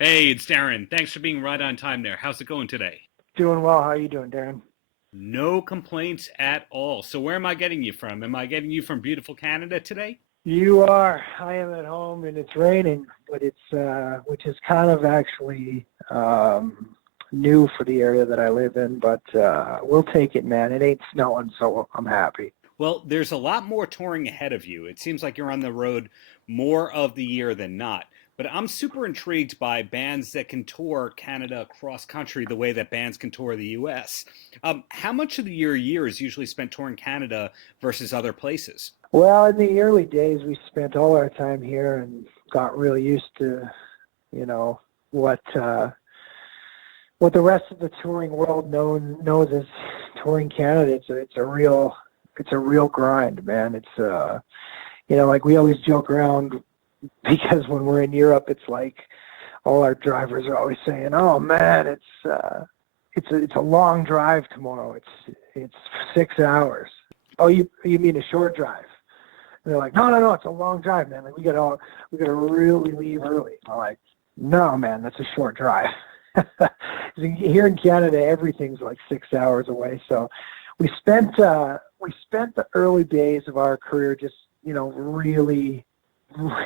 Hey, it's Darren. Thanks for being right on time there. How's it going today? Doing well. How are you doing, Darren? No complaints at all. So, where am I getting you from? Am I getting you from beautiful Canada today? You are. I am at home and it's raining, but which is kind of actually new for the area that I live in, but we'll take it, man. It ain't snowing, so I'm happy. Well, there's a lot more touring ahead of you. It seems like you're on the road more of the year than not. But I'm super intrigued by bands that can tour Canada cross country the way that bands can tour the US. How much of your year is usually spent touring Canada versus other places? Well, in the early days, we spent all our time here and got really used to, you know, what the rest of the touring world knows as touring Canada. It's a real grind, man. Like we always joke around because when we're in Europe, it's like all our drivers are always saying, "Oh man, it's a long drive tomorrow. It's 6 hours." Oh, you mean a short drive? And they're like, no, it's a long drive, man. Like we gotta really leave early. I'm like, no, man, that's a short drive. Here in Canada, everything's like 6 hours away. So we spent the early days of our career just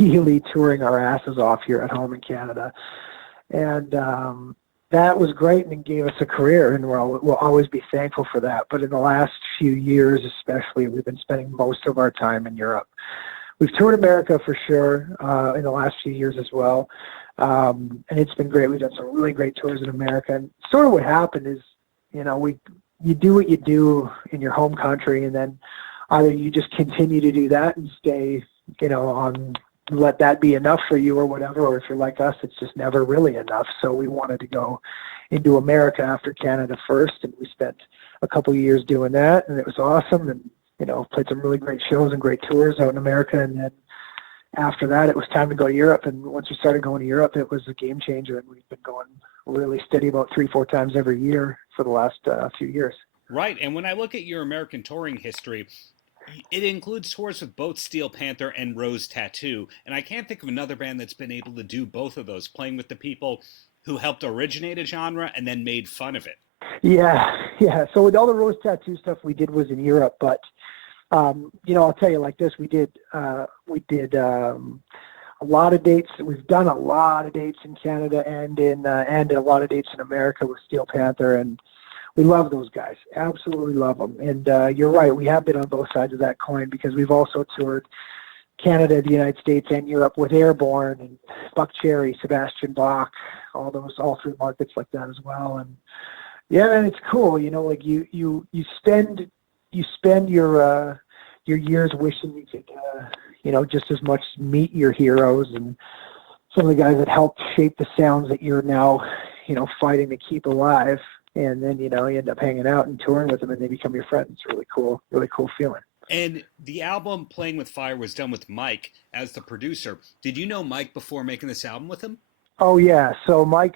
really touring our asses off here at home in Canada, and that was great and it gave us a career, and we'll always be thankful for that. But in the last few years, especially, we've been spending most of our time in Europe. We've toured America for sure in the last few years as well. And it's been great. We've done some really great tours in America. And sort of what happened is, you do what you do in your home country, and then either you just continue to do that and stay, let that be enough for you or whatever, or if you're like us, it's just never really enough. So we wanted to go into America after Canada first, and we spent a couple of years doing that, and it was awesome. And, played some really great shows and great tours out in America. And then after that, it was time to go to Europe. And once we started going to Europe, it was a game changer. And we've been going really steady about 3-4 times every year for the last few years. Right. And when I look at your American touring history, it includes tours with both Steel Panther and Rose Tattoo. And I can't think of another band that's been able to do both of those, playing with the people who helped originate a genre and then made fun of it. Yeah. So with all the Rose Tattoo stuff we did was in Europe, but I'll tell you like this: we did a lot of dates. We've done a lot of dates in Canada and a lot of dates in America with Steel Panther, and we love those guys. Absolutely love them. And you're right, we have been on both sides of that coin because we've also toured Canada, the United States, and Europe with Airborne and Buck Cherry, Sebastian Bach, all three markets like that as well. And yeah, man, it's cool. Like you spend your years wishing you could, just as much meet your heroes and some of the guys that helped shape the sounds that you're now, fighting to keep alive. And then, you end up hanging out and touring with them and they become your friends. It's really cool feeling. And the album Playing with Fire was done with Mike as the producer. Did you know Mike before making this album with him? Oh yeah. So Mike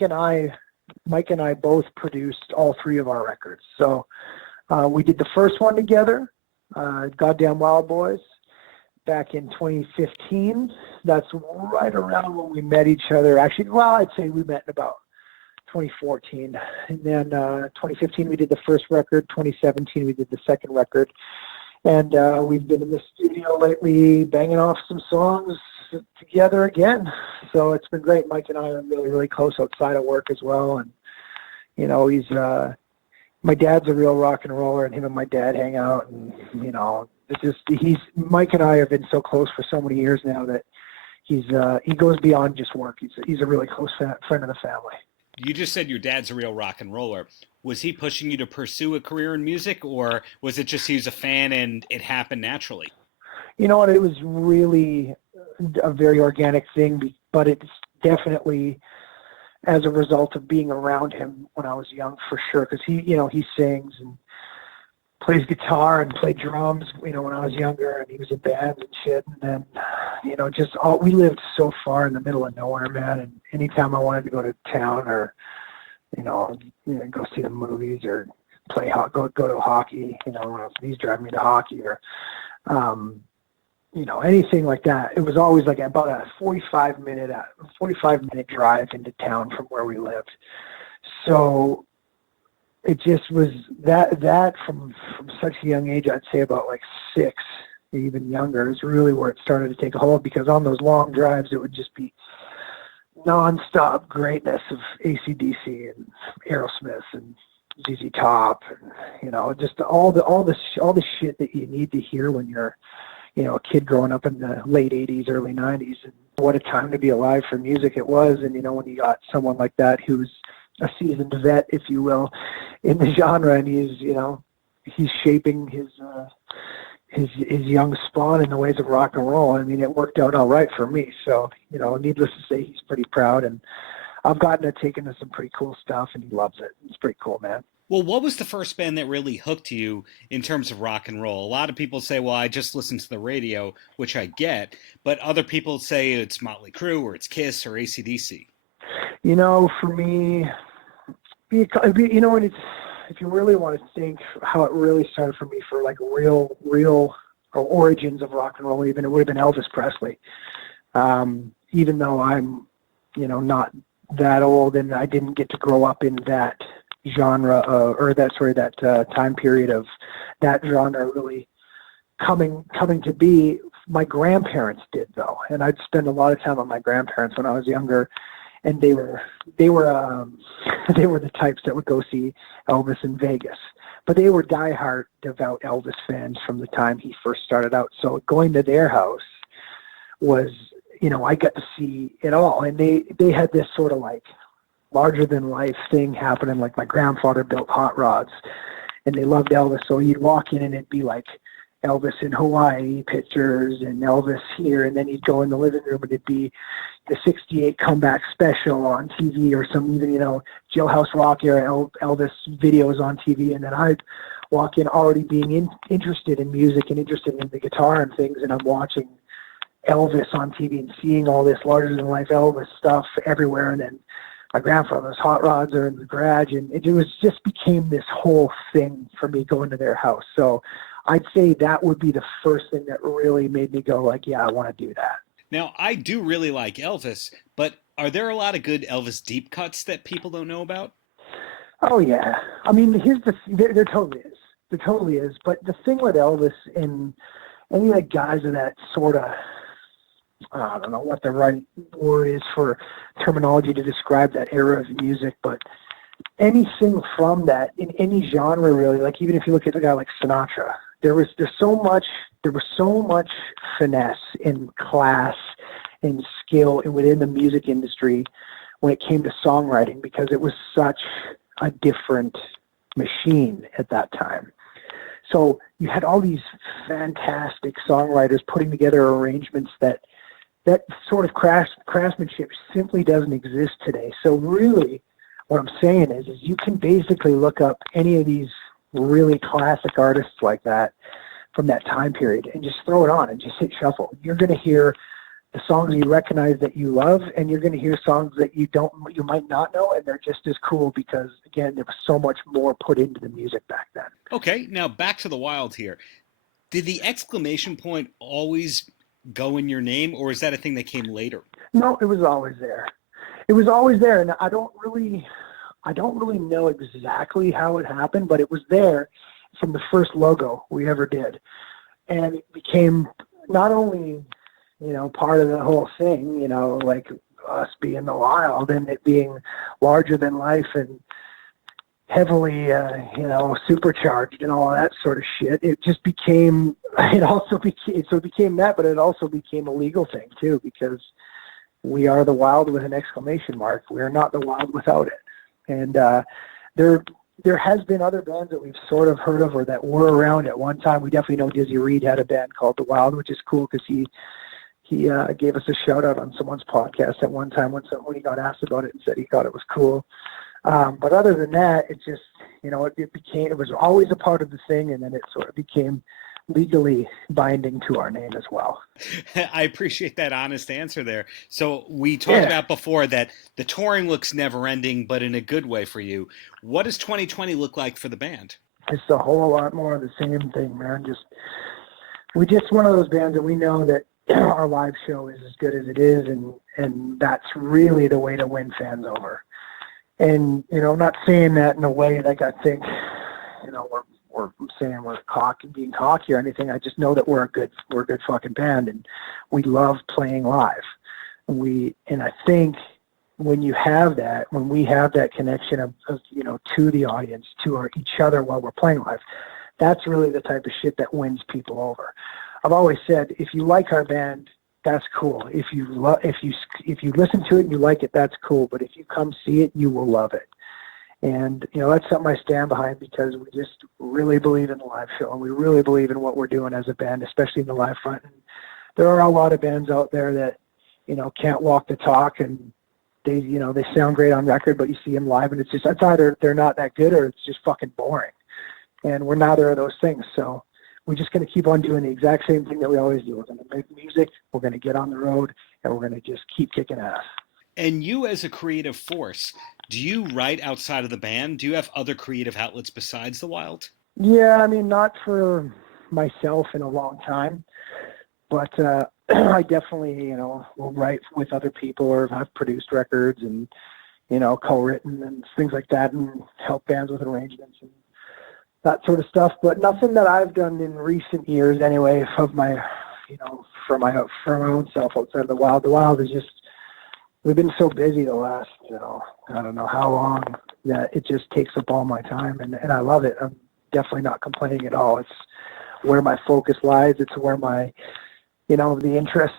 and I both produced all three of our records. So we did the first one together, Goddamn Wild Boys, back in 2015. That's right around when we met each other. Actually, well, I'd say we met in about 2014. And then 2015 we did the first record. 2017 we did the second record. And we've been in the studio lately banging off some songs together again. So it's been great. Mike and I are really, really close outside of work as well. And, he's my dad's a real rock and roller, and him and my dad hang out. And, Mike and I have been so close for so many years now that he goes beyond just work. He's a really close friend of the family. You just said your dad's a real rock and roller. Was he pushing you to pursue a career in music, or was it just he was a fan and it happened naturally? You know what? It was really a very organic thing, but it's definitely as a result of being around him when I was young, for sure. Because he sings and plays guitar and played drums, when I was younger, and he was in bands and shit. And then, we lived so far in the middle of nowhere, man. And anytime I wanted to go to town or, go see the movies or go to hockey, he's driving me to hockey or, anything like that. It was always like about a 45-minute drive into town from where we lived. So it just was that from such a young age, I'd say about like 6, even younger, is really where it started to take a hold, because on those long drives, it would just be nonstop greatness of AC/DC and Aerosmith and ZZ Top, and just all the shit that you need to hear when you're a kid growing up in the late 80s, early 90s. And what a time to be alive for music it was. And when you got someone like that who's a seasoned vet, if you will, in the genre, and he's shaping his young spawn in the ways of rock and roll. I mean, it worked out all right for me. So, needless to say, he's pretty proud, and I've gotten to take him to some pretty cool stuff, and he loves it. It's pretty cool, man. Well, what was the first band that really hooked you in terms of rock and roll? A lot of people say, well, I just listen to the radio, which I get, but other people say it's Motley Crue or it's Kiss or AC/DC. For me, if you really want to think how it really started for me, for like real origins of rock and roll, even, it would have been Elvis Presley. Even though I'm, not that old, and I didn't get to grow up in that genre, that time period of that genre really coming to be. My grandparents did, though, and I'd spend a lot of time with my grandparents when I was younger, and they were the types that would go see Elvis in Vegas, but they were diehard, devout Elvis fans from the time he first started out. So going to their house was, I got to see it all, and they had this sort of like larger than life thing happening. Like, my grandfather built hot rods, and they loved Elvis. So you'd walk in and it'd be like Elvis in Hawaii pictures and Elvis here. And then you'd go in the living room and it'd be the 68 comeback special on TV, or some even, Jailhouse Rock era Elvis videos on TV. And then I'd walk in already being interested in music and interested in the guitar and things. And I'm watching Elvis on TV and seeing all this larger than life Elvis stuff everywhere. And then my grandfather's hot rods are in the garage, and it just became this whole thing for me going to their house. So I'd say that would be the first thing that really made me go like, yeah, I want to do that. Now, I do really like Elvis, but are there a lot of good Elvis deep cuts that people don't know about? Oh yeah. I mean, there totally is. There totally is. But the thing with Elvis and any of the guys of that sort of, I don't know what the right word is for terminology to describe that era of music, but anything from that in any genre, really, like even if you look at a guy like Sinatra, there was so much finesse and class and skill within the music industry when it came to songwriting, because it was such a different machine at that time. So you had all these fantastic songwriters putting together arrangements that sort of craftsmanship simply doesn't exist today. So really what I'm saying is you can basically look up any of these really classic artists like that from that time period and just throw it on and just hit shuffle. You're going to hear the songs you recognize that you love, and you're going to hear songs that you might not know, and they're just as cool because, again, there was so much more put into the music back then. Okay, now back to the Wild here. Did the exclamation point always go in your name, or is that a thing that came later? No, it was always there. It was always there, and I don't really know exactly how it happened, but it was there from the first logo we ever did. And it became not only, part of the whole thing, like us being the Wild and it being larger than life and heavily, supercharged and all that sort of shit. It just became, it became that, but it also became a legal thing too, because we are the Wild with an exclamation mark. We are not the Wild without it. And there has been other bands that we've sort of heard of or that were around at one time. We definitely know Dizzy Reed had a band called The Wild, which is cool because he gave us a shout out on someone's podcast at one time when he got asked about it and said he thought it was cool. But other than that, it just, it was always a part of the thing, and then it sort of became legally binding to our name as well. I appreciate that honest answer there. So we talked about before that the touring looks never ending, but in a good way for you. What does 2020 look like for the band? It's a whole lot more of the same thing, man. Just we just one of those bands that we know that our live show is as good as it is, and that's really the way to win fans over. And I'm not saying that in a way like I think we're saying we're being cocky or anything. I just know that we're a good fucking band, and we love playing live. And I think when we have that connection of to the audience, to each other while we're playing live, that's really the type of shit that wins people over. I've always said, if you like our band, that's cool. If you listen to it and you like it, that's cool. But if you come see it, you will love it. And that's something I stand behind, because we just really believe in the live show, and we really believe in what we're doing as a band, especially in the live front. And there are a lot of bands out there that can't walk the talk, and they sound great on record, but you see them live and it's either they're not that good or it's just fucking boring. And we're neither of those things. So we're just going to keep on doing the exact same thing that we always do. We're going to make music, we're going to get on the road, and we're going to just keep kicking ass. And you, as a creative force, do you write outside of the band? Do you have other creative outlets besides the Wild? Yeah, I mean, not for myself in a long time, but I definitely, will write with other people, or I've produced records and, co-written and things like that, and help bands with arrangements and that sort of stuff. But nothing that I've done in recent years anyway of my, for my own self outside of the Wild. The Wild is just, we've been so busy the last, I don't know how long, that it just takes up all my time, and I love it. I'm definitely not complaining at all. It's where my focus lies. It's where my, the interest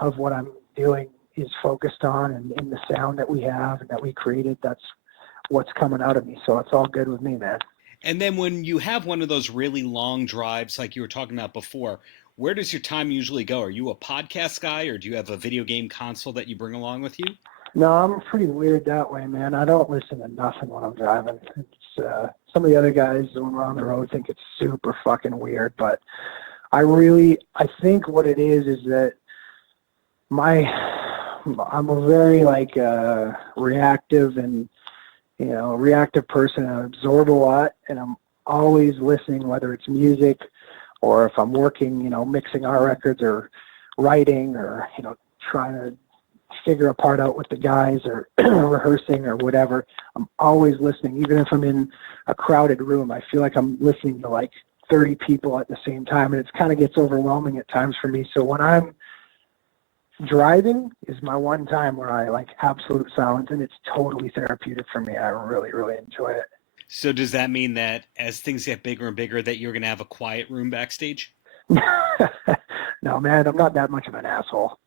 of what I'm doing is focused on, and in the sound that we have and that we created, that's what's coming out of me. So it's all good with me, man. And then when you have one of those really long drives like you were talking about before, where does your time usually go? Are you a podcast guy, or do you have a video game console that you bring along with you? No, I'm pretty weird that way, man. I don't listen to nothing when I'm driving. It's some of the other guys when we're on the road think it's super fucking weird, but I think what it is that I'm a very reactive and reactive person. I absorb a lot, and I'm always listening, whether it's music or if I'm working, mixing our records or writing or, trying to figure a part out with the guys or rehearsing or whatever. I'm always listening. Even if I'm in a crowded room, I feel like I'm listening to 30 people at the same time, and it kind of gets overwhelming at times for me. So when I'm driving is my one time where I like absolute silence, and it's totally therapeutic for me. I really, really enjoy it. So does that mean that as things get bigger and bigger that you're going to have a quiet room backstage? No, man, I'm not that much of an asshole.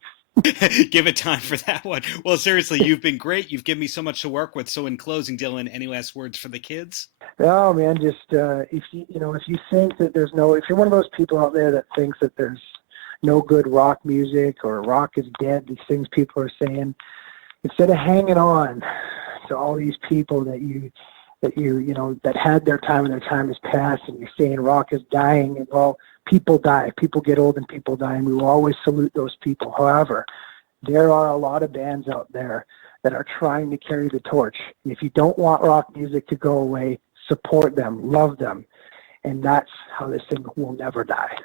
Give it time for that one. Well, seriously, you've been great. You've given me so much to work with. So in closing, Dylan, any last words for the kids? No, man, just if you think that if you're one of those people out there that thinks that there's no good rock music or rock is dead, these things people are saying, instead of hanging on to all these people that had their time and their time has passed, and you're saying rock is dying, and well, people die, people get old and people die, and we will always salute those people. However, there are a lot of bands out there that are trying to carry the torch. And if you don't want rock music to go away, support them, love them, and that's how this thing will never die.